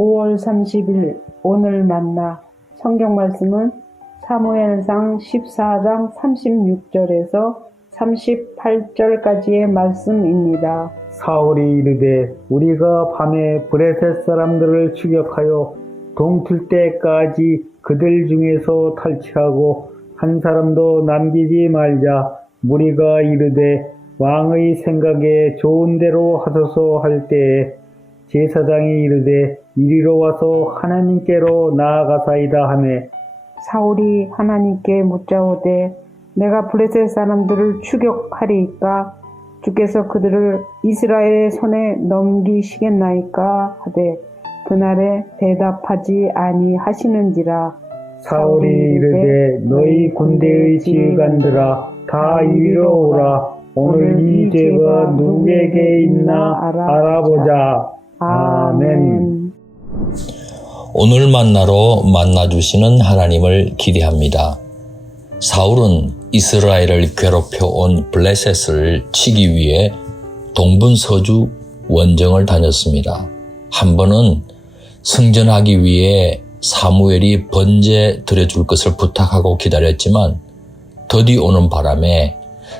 5월 30일 오늘 만나 성경 말씀은 사무엘상 14장 36절에서 38절까지의 말씀입니다. 사울이 이르되 우리가 밤에 브레셋 사람들을 추격하여 동틀 때까지 그들 중에서 탈취하고 한 사람도 남기지 말자. 무리가 이르되 왕의 생각에 좋은 대로 하소서 할 때에 제사장이 이르되 이리로 와서 하나님께로 나아가사이다 하매 사울이 하나님께 묻자오되 내가 블레셋 사람들을 추격하리이까 주께서 그들을 이스라엘의 손에 넘기시겠나이까 하되 그날에 대답하지 아니하시는지라. 사울이 이르되 너희 군대의 지휘관들아 다 이리로 오라. 오늘 이 죄가 누구에게 있나 알아보자. 아멘. 오늘 만나로 만나주시는 하나님을 기대합니다. 사울은 이스라엘을 괴롭혀온 블레셋을 치기 위해 동분서주 원정을 다녔습니다. 한 번은 승전하기 위해 사무엘이 번제 드려줄 것을 부탁하고 기다렸지만 더디 오는 바람에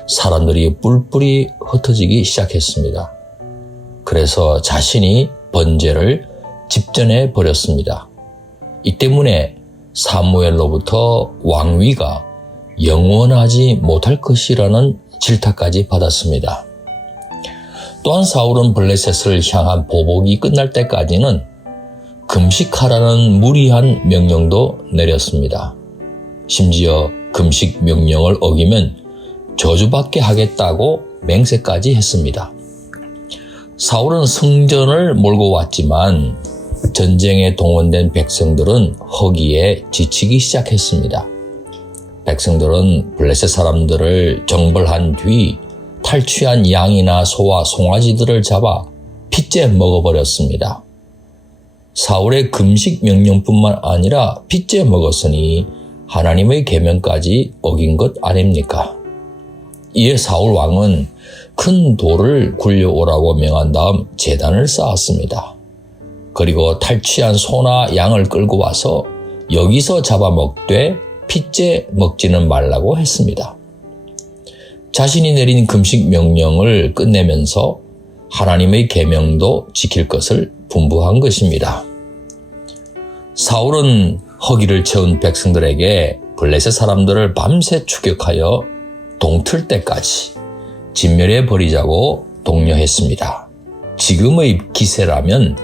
사람들이 뿔뿔이 흩어지기 시작했습니다. 그래서 자신이 번제를 집전해 버렸습니다. 이 때문에 사무엘로부터 왕위가 영원하지 못할 것이라는 질타까지 받았습니다. 또한 사울은 블레셋을 향한 보복이 끝날 때까지는 금식하라는 무리한 명령도 내렸습니다. 심지어 금식 명령을 어기면 저주받게 하겠다고 맹세까지 했습니다. 사울은 승전을 몰고 왔지만 전쟁에 동원된 백성들은 허기에 지치기 시작했습니다. 백성들은 블레셋 사람들을 정벌한 뒤 탈취한 양이나 소와 송아지들을 잡아 핏째 먹어버렸습니다. 사울의 금식 명령뿐만 아니라 핏째 먹었으니 하나님의 계명까지 어긴 것 아닙니까? 이에 사울 왕은 큰 돌을 굴려오라고 명한 다음 제단을 쌓았습니다. 그리고 탈취한 소나 양을 끌고 와서 여기서 잡아먹되 핏째 먹지는 말라고 했습니다. 자신이 내린 금식 명령을 끝내면서 하나님의 계명도 지킬 것을 분부한 것입니다. 사울은 허기를 채운 백성들에게 블레셋 사람들을 밤새 추격하여 동틀 때까지 진멸해 버리자고 독려했습니다. 지금의 기세라면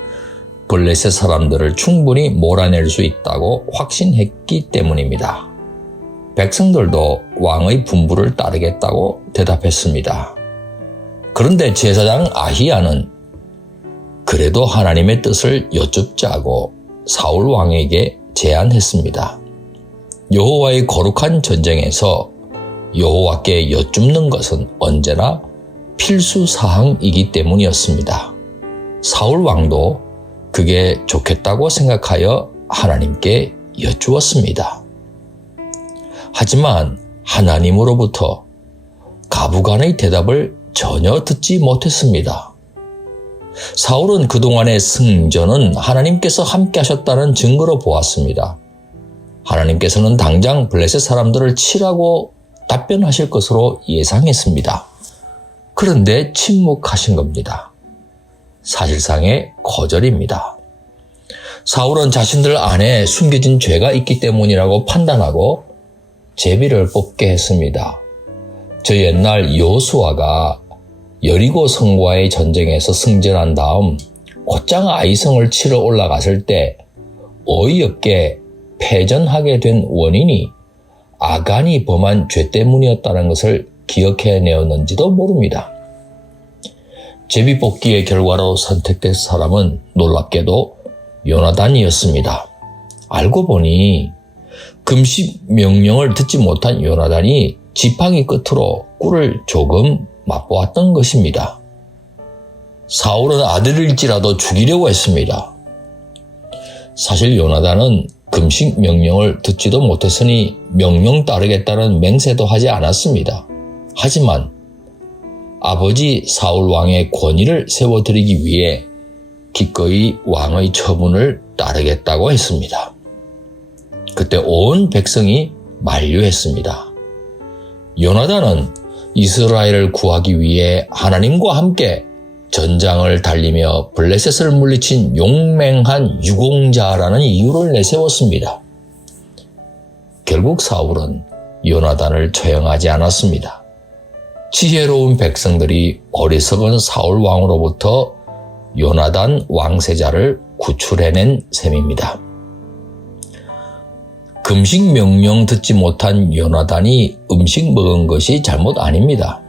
블레셋 사람들을 충분히 몰아낼 수 있다고 확신했기 때문입니다. 백성들도 왕의 분부를 따르겠다고 대답했습니다. 그런데 제사장 아히야는 그래도 하나님의 뜻을 여쭙자고 사울 왕에게 제안했습니다. 여호와의 거룩한 전쟁에서 여호와께 여쭙는 것은 언제나 필수 사항이기 때문이었습니다. 사울 왕도 그게 좋겠다고 생각하여 하나님께 여쭈었습니다. 하지만 하나님으로부터 가부간의 대답을 전혀 듣지 못했습니다. 사울은 그동안의 승전은 하나님께서 함께 하셨다는 증거로 보았습니다. 하나님께서는 당장 블레셋 사람들을 치라고 답변하실 것으로 예상했습니다. 그런데 침묵하신 겁니다. 사실상의 거절입니다. 사울은 자신들 안에 숨겨진 죄가 있기 때문이라고 판단하고 제비를 뽑게 했습니다. 저 옛날 여호수아가 여리고 성과의 전쟁에서 승전한 다음 곧장 아이성을 치러 올라갔을 때 어이없게 패전하게 된 원인이 아간이 범한 죄 때문이었다는 것을 기억해내었는지도 모릅니다. 제비뽑기의 결과로 선택된 사람은 놀랍게도 요나단이었습니다. 알고 보니 금식 명령을 듣지 못한 요나단이 지팡이 끝으로 꿀을 조금 맛보았던 것입니다. 사울은 아들일지라도 죽이려고 했습니다. 사실 요나단은 금식 명령을 듣지도 못했으니 명령 따르겠다는 맹세도 하지 않았습니다. 하지만 아버지 사울 왕의 권위를 세워드리기 위해 기꺼이 왕의 처분을 따르겠다고 했습니다. 그때 온 백성이 만류했습니다. 요나단은 이스라엘을 구하기 위해 하나님과 함께 전장을 달리며 블레셋을 물리친 용맹한 유공자라는 이유를 내세웠습니다. 결국 사울은 요나단을 처형하지 않았습니다. 지혜로운 백성들이 어리석은 사울 왕으로부터 요나단 왕세자를 구출해낸 셈입니다. 금식 명령 듣지 못한 요나단이 음식 먹은 것이 잘못 아닙니다.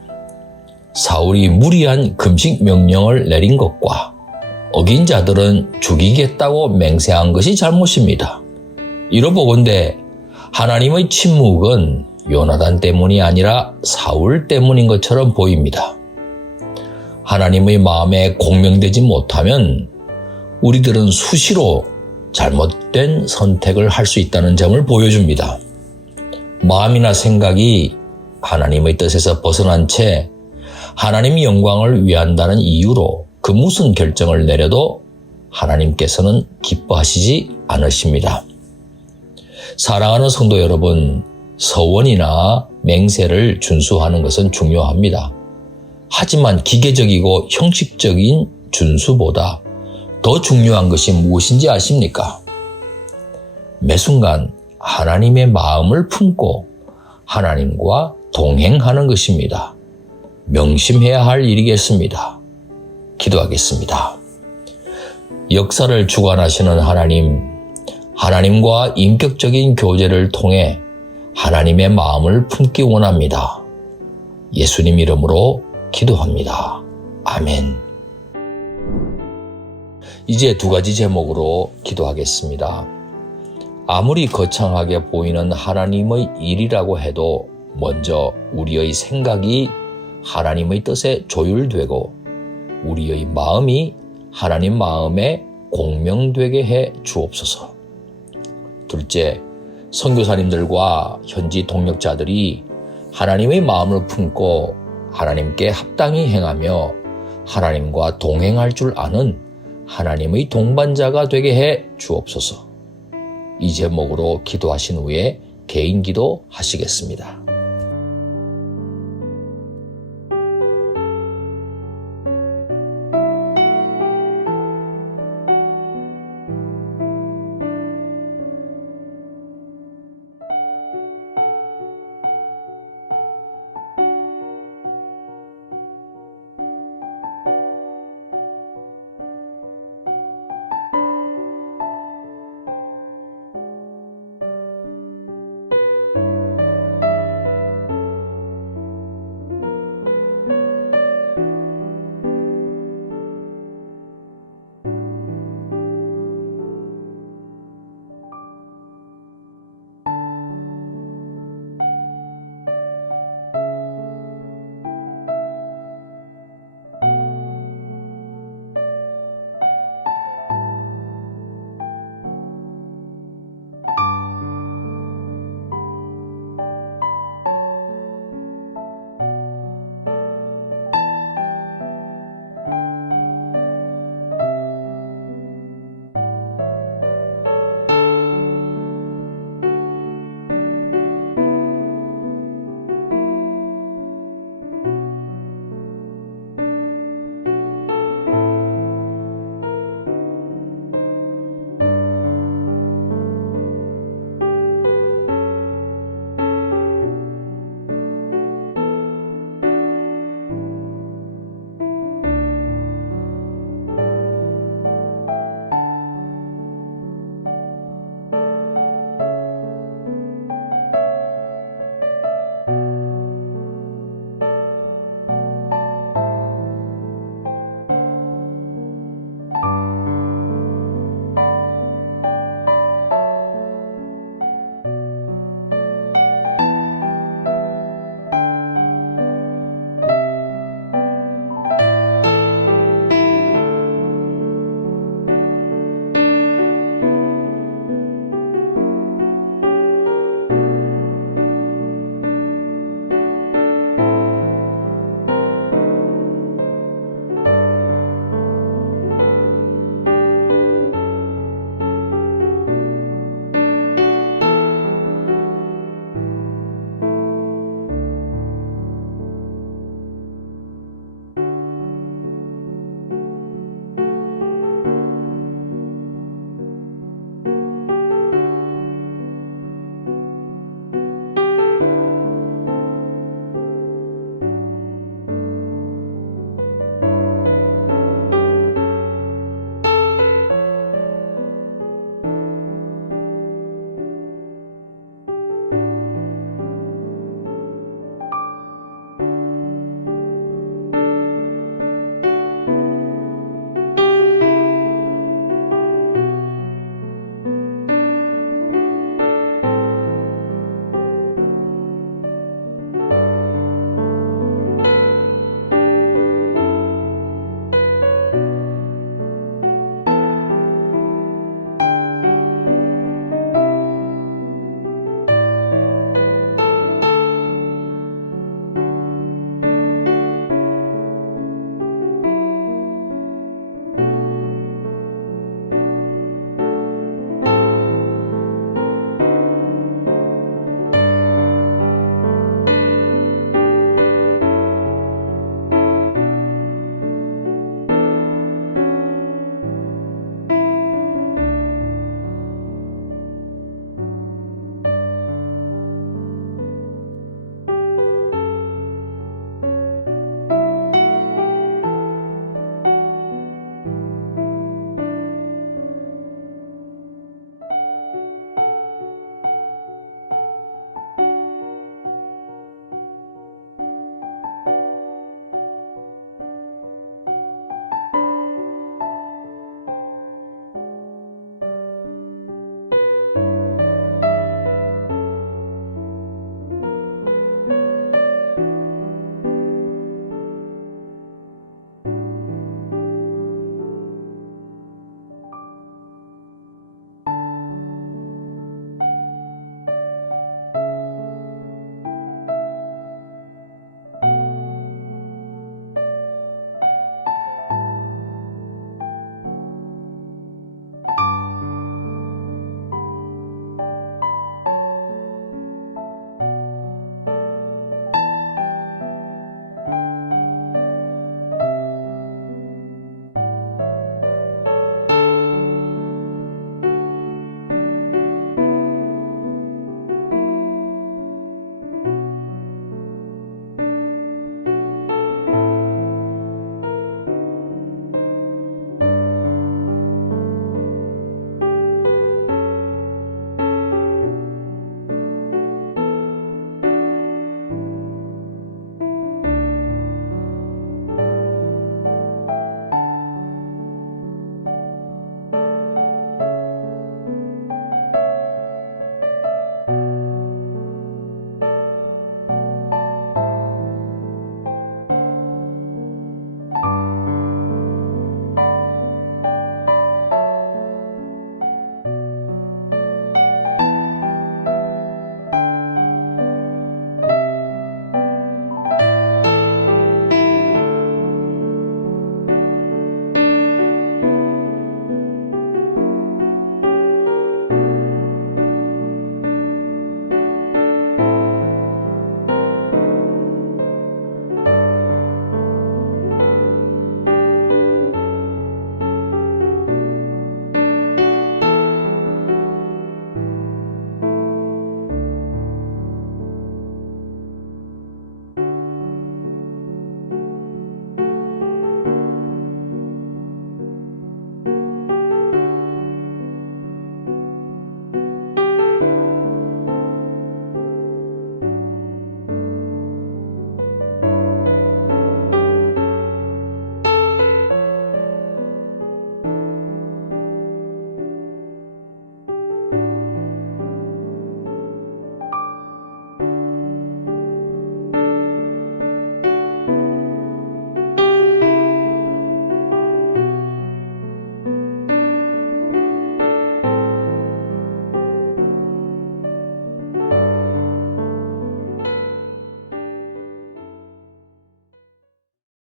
사울이 무리한 금식 명령을 내린 것과 어긴 자들은 죽이겠다고 맹세한 것이 잘못입니다. 이로보건대 하나님의 침묵은 요나단 때문이 아니라 사울 때문인 것처럼 보입니다. 하나님의 마음에 공명되지 못하면 우리들은 수시로 잘못된 선택을 할 수 있다는 점을 보여줍니다. 마음이나 생각이 하나님의 뜻에서 벗어난 채 하나님의 영광을 위한다는 이유로 그 무슨 결정을 내려도 하나님께서는 기뻐하시지 않으십니다. 사랑하는 성도 여러분, 서원이나 맹세를 준수하는 것은 중요합니다. 하지만 기계적이고 형식적인 준수보다 더 중요한 것이 무엇인지 아십니까? 매 순간 하나님의 마음을 품고 하나님과 동행하는 것입니다. 명심해야 할 일이겠습니다. 기도하겠습니다. 역사를 주관하시는 하나님, 하나님과 인격적인 교제를 통해 하나님의 마음을 품기 원합니다. 예수님 이름으로 기도합니다. 아멘. 이제 두 가지 제목으로 기도하겠습니다. 아무리 거창하게 보이는 하나님의 일이라고 해도 먼저 우리의 생각이 하나님의 뜻에 조율되고 우리의 마음이 하나님 마음에 공명되게 해 주옵소서. 둘째, 선교사님들과 현지 동역자들이 하나님의 마음을 품고 하나님께 합당히 행하며 하나님과 동행할 줄 아는 하나님의 동반자가 되게 해 주옵소서. 이 제목으로 기도하신 후에 개인 기도 하시겠습니다.